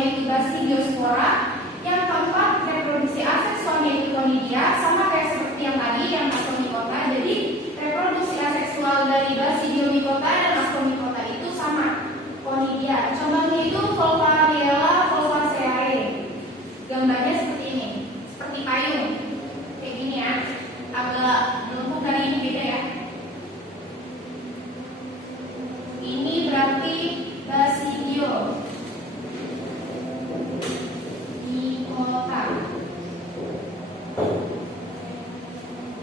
aseksualnya itu Basidiospora. Yang keempat, reproduksi aseksualnya itu Conidia, sama kayak seperti yang tadi yang Astromycota. Jadi reproduksi aseksual dari Basidiomycota dan Astromycota itu sama, Conidia. Contohnya itu Volvariella volvaceae. Gambarnya seperti ini, seperti payung, kayak gini ya. Agak melengkung dari ini, beda ya. Ini berarti Basidio Mycota.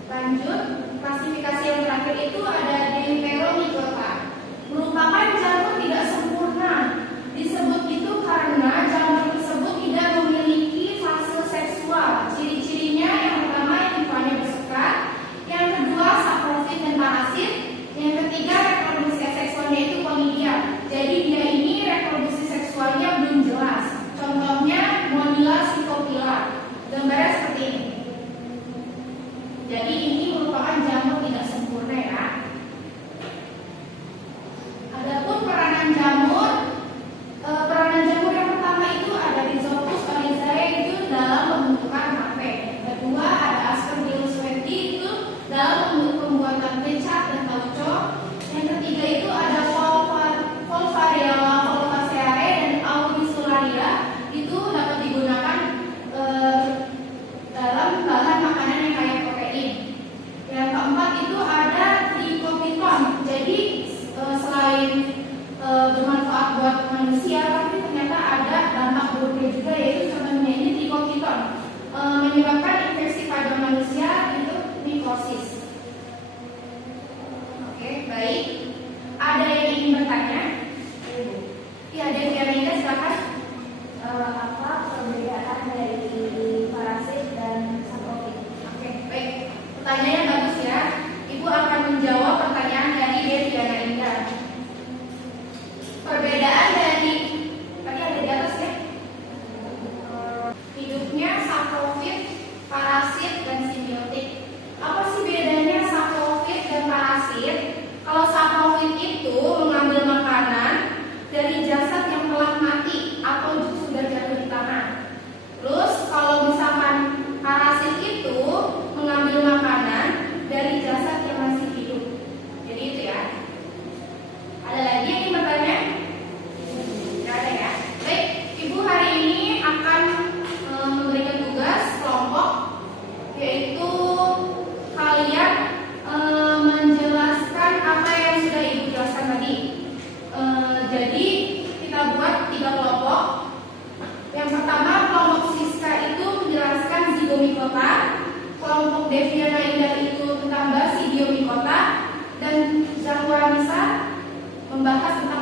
Lanjut, klasifikasi yang terakhir itu ada Dempteromycota. Merupakan jamur tidak sempurna. Disebut itu karena jamur tersebut tidak memiliki fase seksual. Ciri-cirinya yang pertama hifanya bersekat, yang kedua saprofit dan parasit, yang ketiga reproduksi seksualnya itu Conidia. Jadi dia ini reproduksi seksualnya belum jelas. Contohnya Monila Phycophylla. Gambarnya seperti ini. Jadi ini merupakan jamur tidak sempurna ya. Adapun peranan jamur yang pertama itu ada Rhizopus oryzae itu dalam pembentukan larvae. Yang kedua ada Aspergillus wendti itu dalam pembuatan kecap dan tauco. Yang ketiga itu ada Volvariella volvaceae dan Auricularia itu dapat digunakan dalam bahan makanan yang kaya protein. Yang keempat itu ada Trichopiton. Jadi selain bermanfaat buat manusia, tapi ternyata ada dampak buruknya juga, yaitu contohnya ini Trichopiton menyebabkan infeksi pada manusia itu mikosis. Oke, baik. Ada yang ingin bertanya? Iya, ada yang ingin, silakan. Apa perbedaan dari parasit dan saprofit? Oke, baik. Pertanyaannya bagus ya. Ibu akan menjawab pertanyaan dari Deviana Indah. Perbedaan dari tadi ada di atas ya. Hidupnya saprofit, parasit, dan simbiotik. Apa sih bedanya saprofit dan parasit? Kalau saprofit itu mengambil makanan dari jasad yang telah mati atau sudah jatuh di tanah. Terus kalau misalkan parasit itu mengambil makanan dari jasad yang masih hidup. Jadi itu ya. Ada lagi yang ingin bertanya? Tidak ada ya. Baik, Ibu hari ini akan memberikan tugas kelompok, yaitu kalian menjelaskan apa yang sudah Ibu jelaskan tadi. Jadi kita buat 3 kelompok. Yang pertama kelompok Siska itu menjelaskan Zygomycota, kelompok Deviana Indah itu tentang Basidiomycota, dan Zahura Nisa membahas tentang